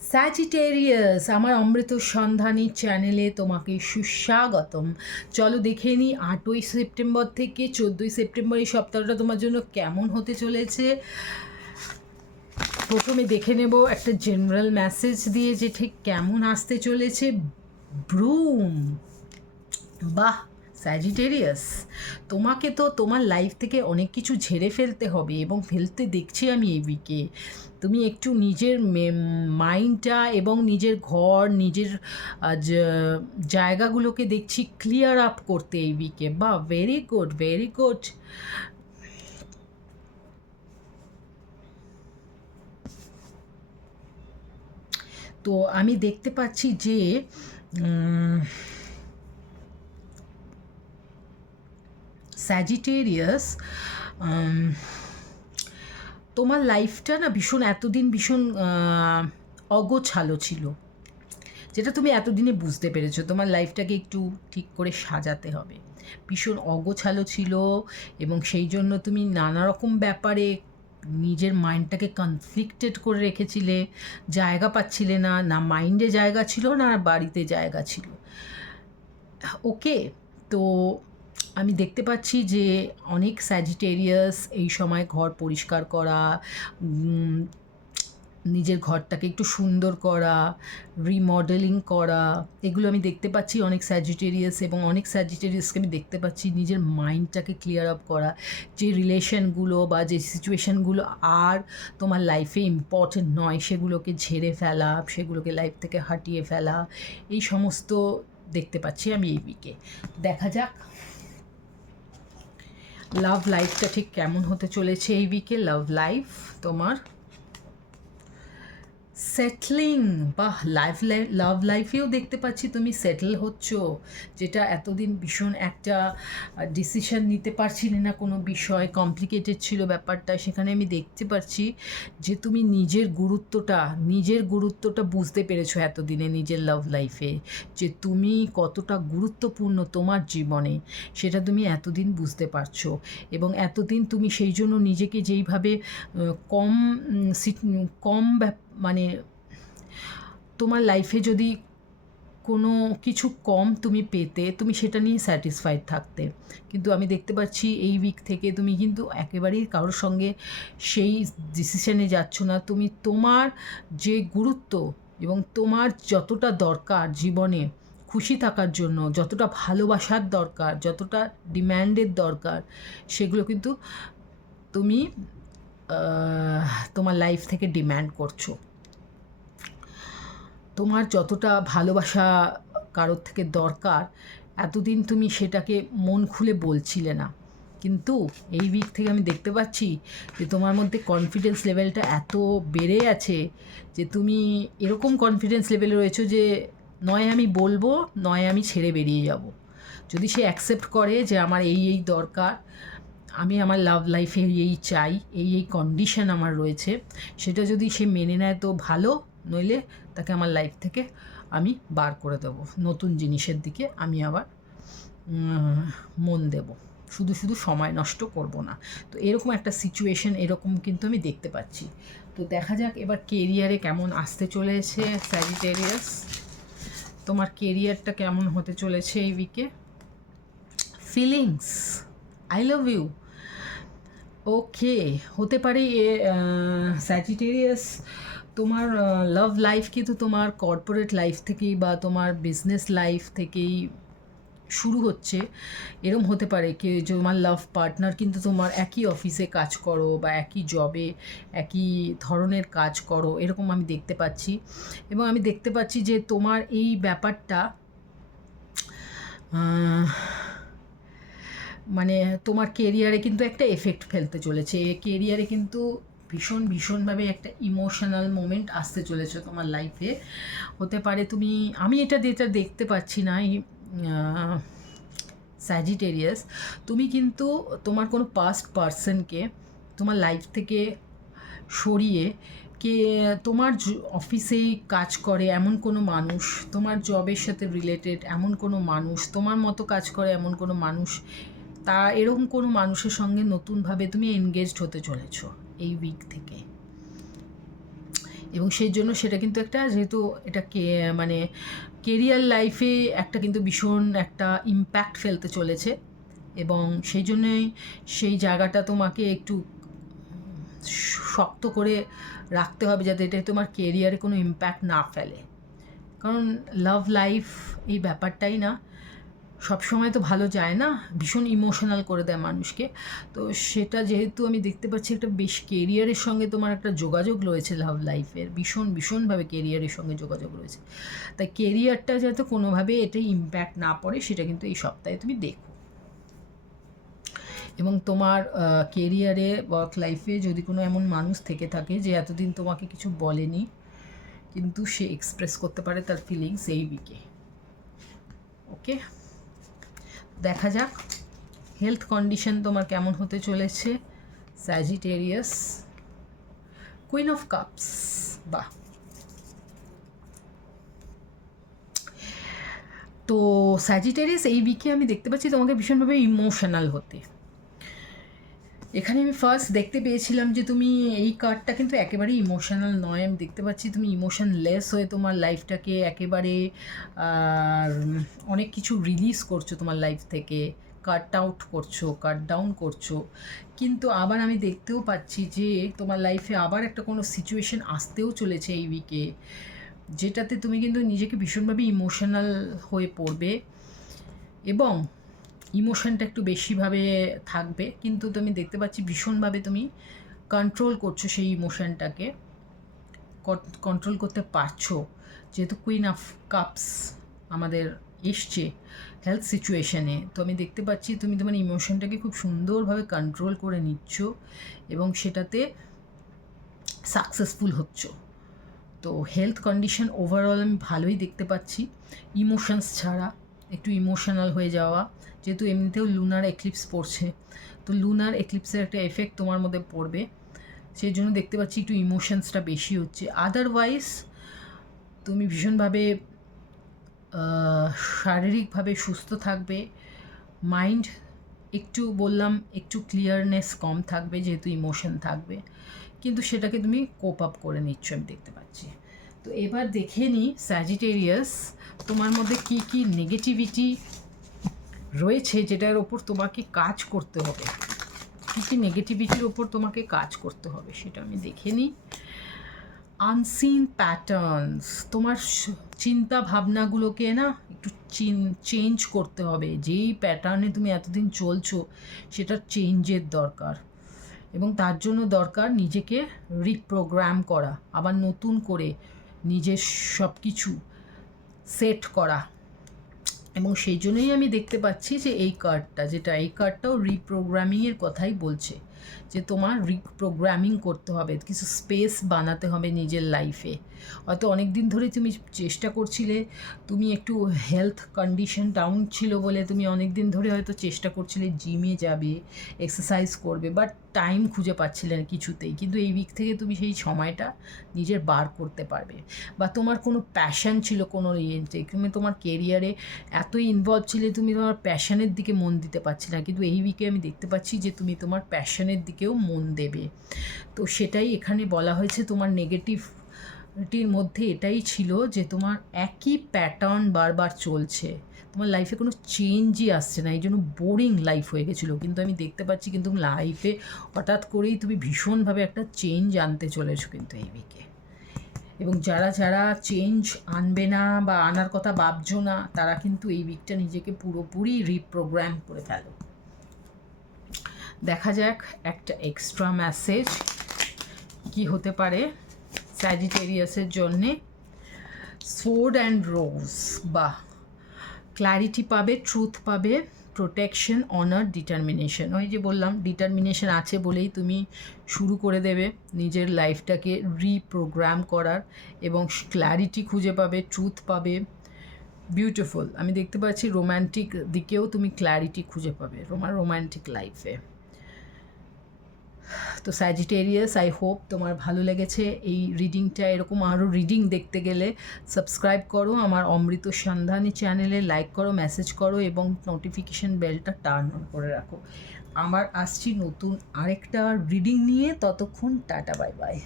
Sagittarius, আমার অমৃত সন্ধানী চ্যানেলে তোমাকে সুস্বাগতম। চলো দেখে নিই 8ই সেপ্টেম্বর থেকে 14ই সেপ্টেম্বর এই সপ্তাহটা তোমার জন্য কেমন হতে চলেছে। প্রথমে দেখে নেব একটা জেনারেল মেসেজ দিয়ে যে ঠিক কেমন আসতে চলেছে। ব্রুম, বাহ স্যাজিটেরিয়াস, তোমাকে তো তোমার লাইফ থেকে অনেক কিছু ঝেড়ে ফেলতে হবে এবং ফেলতে দেখছি আমি এই উইকে। তুমি একটু নিজের মাইন্ডটা এবং নিজের ঘর, নিজের জায়গাগুলোকে দেখছি ক্লিয়ার আপ করতে এই উইকে। বাহ, ভেরি গুড, ভেরি গুড। তো আমি দেখতে পাচ্ছি যে স্যাজিটেরিয়াস, তোমার লাইফটা না ভীষণ এতদিন ভীষণ অগোছালো ছিল, যেটা তুমি এতদিনে বুঝতে পেরেছো। তোমার লাইফটাকে একটু ঠিক করে সাজাতে হবে। ভীষণ অগোছালো ছিল এবং সেই জন্য তুমি নানা রকম ব্যাপারে নিজের মাইন্ডটাকে কনফ্লিক্টেড করে রেখেছিলে, জায়গা পাচ্ছিলে না, না মাইন্ডে জায়গা ছিল না বাড়িতে জায়গা ছিল। ওকে, তো আমি দেখতে পাচ্ছি যে অনেক স্যাজিটেরিয়াস এই সময় ঘর পরিষ্কার করা, নিজের ঘরটাকে একটু সুন্দর করা, রিমডেলিং করা, এগুলো আমি দেখতে পাচ্ছি অনেক স্যাজিটেরিয়াস। এবং অনেক স্যাজিটেরিয়াসকে আমি দেখতে পাচ্ছি নিজের মাইন্ডটাকে ক্লিয়ার আপ করা, যে রিলেশনগুলো বা যে সিচুয়েশানগুলো আর তোমার লাইফে ইম্পর্টেন্ট নয় সেগুলোকে ঝেড়ে ফেলা, সেগুলোকে লাইফ থেকে হাটিয়ে ফেলা, এই সমস্ত দেখতে পাচ্ছি আমি এই উইকে। দেখা যাক লাভ লাইফটা ঠিক কেমন হতে চলেছে এই উইকে। লাভ লাইফ তোমার সেটলিং, বাহ, লাভ লাইফেও দেখতে পাচ্ছি তুমি সেটেল হচ্ছ, যেটা এতদিন ভীষণ একটা ডিসিশন নিতে পারছিলে না, কোনো বিষয় কমপ্লিকেটেড ছিল ব্যাপারটা। সেখানে আমি দেখতে পাচ্ছি যে তুমি নিজের গুরুত্বটা বুঝতে পেরেছো এতদিনে নিজের লাভ লাইফে, যে তুমি কতটা গুরুত্বপূর্ণ তোমার জীবনে, সেটা তুমি এতদিন বুঝতে পারছো। এবং এতদিন তুমি সেই জন্য নিজেকে যেইভাবে কম কম মানে তোমার লাইফে যদি কোনো কিছু কম তুমি পেতে, তুমি সেটা নিয়ে স্যাটিসফাইড থাকতে। কিন্তু আমি দেখতে পাচ্ছি এই উইক থেকে তুমি কিন্তু একেবারেই কারোর সঙ্গে সেই ডিসিশনে যাচ্ছ না। তুমি তোমার যে গুরুত্ব এবং তোমার যতটা দরকার জীবনে খুশি থাকার জন্য, যতটা ভালোবাসার দরকার, যতটা ডিম্যান্ডের দরকার, সেগুলো কিন্তু তুমি তোমার লাইফ থেকে ডিম্যান্ড করছো। তোমার যতটা ভালোবাসা কারোর থেকে দরকার, এতদিন তুমি সেটাকে মন খুলে বলছিলে না। কিন্তু এই উইক থেকে আমি দেখতে পাচ্ছি যে তোমার মধ্যে কনফিডেন্স লেভেলটা এত বেড়ে আছে যে তুমি এরকম কনফিডেন্স লেভেলে রয়েছো যে নয় আমি বলবো, নয় আমি ছেড়ে বেরিয়ে যাব। যদি সে অ্যাকসেপ্ট করে যে আমার এই এই দরকার, আমি আমার লাভ লাইফে এই চাই, এই কন্ডিশন আমার রয়েছে, সেটা যদি সে মেনে নেয় তো ভালো, নইলে তাকে আমার লাইফ থেকে আমি বার করে দেবো। নতুন জিনিসের দিকে আমি আবার মন দেব, শুধু শুধু সময় নষ্ট করব না। তো এরকম একটা সিচুয়েশন এরকম কিন্তু আমি দেখতে পাচ্ছি। তো দেখা যাক এবার কেরিয়ারে কেমন আসতে চলেছে স্যাজিটেরিয়াস, তোমার কেরিয়ারটা কেমন হতে চলেছে এই উইকে। Feelings, I love you. Okay, হতে পারে স্যাজিটেরিয়াস তোমার লাভ লাইফ কিন্তু তোমার কর্পোরেট লাইফ থেকেই বা তোমার বিজনেস লাইফ থেকেই শুরু হচ্ছে। এরম হতে পারে কি তোমার লাভ পার্টনার কিন্তু তোমার একই অফিসে কাজ করো বা একই জবে একই ধরনের কাজ করো, এরকম আমি দেখতে পাচ্ছি। এবং আমি দেখতে পাচ্ছি যে তোমার এই ব্যাপারটা মানে তোমার কেরিয়ারে কিন্তু একটা এফেক্ট ফেলতে চলেছে। কেরিয়ারে কিন্তু ভীষণভাবে একটা ইমোশনাল মোমেন্ট আসতে চলেছে তোমার লাইফে। হতে পারে তুমি, আমি যেটা দেখতে পাচ্ছি না এই স্যাজিটেরিয়াস, তুমি কিন্তু তোমার কোনো পাস্ট পার্সনকে তোমার লাইফ থেকে সরিয়ে কে তোমার অফিসেই কাজ করে এমন কোনো মানুষ, তোমার জবের সাথে রিলেটেড এমন কোনো মানুষ, তোমার মতো কাজ করে এমন কোনো মানুষ, এরকম কোনো মানুষের সঙ্গে নতুনভাবে তুমি এনগেজড হতে চলেছো এই উইক থেকে। এবং সেই জন্য সেটা কিন্তু একটা, যেহেতু এটা মানে কেরিয়ার লাইফে একটা কিন্তু ভীষণ একটা ইম্প্যাক্ট ফেলতে চলেছে, এবং সেই জন্যই সেই জায়গাটা তোমাকে একটু শক্ত করে রাখতে হবে, যাতে এটা তোমার কেরিয়ারে কোনো ইম্প্যাক্ট না ফেলে। কারণ লাভ লাইফ এই ব্যাপারটাই না, সব সময় তো ভালো যায় না, ভীষণ ইমোশনাল করে দেয় মানুষকে। তো সেটা যেহেতু আমি দেখতে পাচ্ছি একটা বেশ কেরিয়ারের সঙ্গে তোমার একটা যোগাযোগ রয়েছে, লাভ লাইফের ভীষণভাবে কেরিয়ারের সঙ্গে যোগাযোগ রয়েছে, তাই কেরিয়ারটা যাতে কোনোভাবে এটাই ইম্প্যাক্ট না পড়ে সেটা কিন্তু এই সপ্তাহে তুমি দেখো। এবং তোমার কেরিয়ারে ওয়ার্ক লাইফে যদি কোনো এমন মানুষ থেকে থাকে যে এতদিন তোমাকে কিছু বলেনি, কিন্তু সে এক্সপ্রেস করতে পারে তার ফিলিংস এই উইকে। ওকে, দেখা যাক হেলথ কন্ডিশন তোমার কেমন হতে চলেছে স্যাজিটেরিয়াস। কুইন অফ কাপস, বাহ। তো স্যাজিটেরিয়াস এই উইকে আমি দেখতে পাচ্ছি তোমাকে ভীষণভাবে ইমোশনাল হতে। এখানে আমি ফার্স্ট দেখতে পেয়েছিলাম যে তুমি এই কার্ডটা কিন্তু একেবারেই ইমোশনাল নয়, আমি দেখতে পাচ্ছি তুমি ইমোশনলেস হয়ে তোমার লাইফটাকে একেবারে অনেক কিছু রিলিজ করছো তোমার লাইফ থেকে, কাট আউট করছো, কাট ডাউন করছো। কিন্তু আবার আমি দেখতেও পাচ্ছি যে তোমার লাইফে আবার একটা কোনো সিচুয়েশন আসতেও চলেছে এই উইকে, যেটাতে তুমি কিন্তু নিজেকে ভীষণভাবে ইমোশনাল হয়ে পড়বে, এবং ইমোশনটা একটু বেশিভাবে থাকবে। কিন্তু তুমি দেখতে পাচ্ছি ভীষণভাবে তুমি কন্ট্রোল করছো সেই ইমোশনটাকে, কন্ট্রোল করতে পারছো, যেহেতু কুইন অফ কাপস আমাদের এসছে হেলথ সিচুয়েশানে। তো আমি দেখতে পাচ্ছি তুমি তোমার ইমোশনটাকে খুব সুন্দরভাবে কন্ট্রোল করে নিচ্ছ এবং সেটাতে সাকসেসফুল হচ্ছ। তো হেলথ কন্ডিশন ওভারঅল আমি ভালোই দেখতে পাচ্ছি, ইমোশনস ছাড়া একটু ইমোশনাল হয়ে যাওয়া, যেহেতু এমনিতেও লুনার এক্লিপস পড়ছে, তো লুনার এক্লিপসের একটা এফেক্ট তোমার মধ্যে পড়বে, সেই জন্য দেখতে পাচ্ছি একটু ইমোশনসটা বেশি হচ্ছে। আদারওয়াইজ তুমি ভীষণভাবে শারীরিকভাবে সুস্থ থাকবে, মাইন্ড একটু বললাম একটু ক্লিয়ারনেস কম থাকবে যেহেতু ইমোশন থাকবে, কিন্তু সেটাকে তুমি কোপ আপ করে নিচ্ছ আমি দেখতে পাচ্ছি। তো এবার দেখে নিই স্যাজিটেরিয়াস তোমার মধ্যে কী কী নেগেটিভিটি রয়েছে যেটার ওপর তোমাকে কাজ করতে হবে, কী কী নেগেটিভিটির ওপর তোমাকে কাজ করতে হবে সেটা আমি দেখে নিই। আনসিন প্যাটার্নস, তোমার চিন্তা ভাবনাগুলোকে না একটু চেঞ্জ করতে হবে, যেই প্যাটার্নে তুমি এতদিন চলছো সেটার চেঞ্জের দরকার, এবং তার জন্য দরকার নিজেকে রিপ্রোগ্রাম করা, আবার নতুন করে নিজের সব কিছু সেট করা। এবং সেই জন্যই আমি দেখতে পাচ্ছি যে এই কার্ডটাও রিপ্রোগ্রামিংয়ের কথাই বলছে, যে তোমার রিপ্রোগ্রামিং করতে হবে, কিছু স্পেস বানাতে হবে নিজের লাইফে। হয়তো অনেক দিন ধরে তুমি চেষ্টা করছিলে, তুমি একটু হেলথ কন্ডিশন ডাউন ছিল বলে তুমি অনেক দিন ধরে হয়তো চেষ্টা করছিলে জিমে যাবে, এক্সারসাইজ করবে, বাট টাইম খুঁজে পাচ্ছিলে না কিছুতেই। কিন্তু এই উইক থেকে তুমি সেই সময়টা নিজের বার করতে পারবে, বা তোমার কোনো প্যাশন ছিল কোনো তুমি তোমার কেরিয়ারে এতই ইনভলভ ছিলে তুমি তোমার প্যাশনের দিকে মন দিতে পারছি না, কিন্তু এই উইকে আমি দেখতে পাচ্ছি যে তুমি তোমার প্যাশনের দিকেও মন দেবে। তো সেটাই এখানে বলা হয়েছে, তোমার নেগেটিভিটির মধ্যে এটাই ছিল যে তোমার একই প্যাটার্ন বারবার চলছে, তোমার লাইফে কোনো চেঞ্জই আসছে না, এই জন্য বোরিং লাইফ হয়ে গেছিলো। কিন্তু আমি দেখতে পাচ্ছি কিন্তু লাইফে হঠাৎ করেই তুমি ভীষণভাবে একটা চেঞ্জ আনতে চলেছো কিন্তু এই উইকে। এবং যারা যারা চেঞ্জ আনবে না বা আনার কথা ভাবছো না, তারা কিন্তু এই উইকটা নিজেকে পুরোপুরি রিপ্রোগ্রাম করে ফেলো। দেখা যাক একটা এক্সট্রা মেসেজ কি হতে পারে স্যাজিটেরিয়াসের জন্যে। সোর্ড অ্যান্ড রোজ, বা ক্ল্যারিটি পাবে, ট্রুথ পাবে, প্রোটেকশন, অনার, ডিটারমিনেশন। ওই যে বললাম ডিটারমিনেশন আছে বলেই তুমি শুরু করে দেবে নিজের লাইফটাকে রিপ্রোগ্রাম করার, এবং ক্ল্যারিটি খুঁজে পাবে, ট্রুথ পাবে, বিউটিফুল। আমি দেখতে পাচ্ছি রোম্যান্টিক দিকেও তুমি ক্ল্যারিটি খুঁজে পাবে রোম্যান্টিক লাইফে। তো স্যাজিটেরিয়াস, আই হোপ তোমার ভালো লেগেছে এই রিডিংটা। এরকম আরও রিডিং দেখতে গেলে সাবস্ক্রাইব করো আমার অমৃত সন্ধানী চ্যানেলে, লাইক করো, মেসেজ করো এবং নোটিফিকেশান বেলটা টার্ন অন করে রাখো। আমার আসছি নতুন আরেকটা রিডিং নিয়ে, ততক্ষণ টাটা, বাই বাই।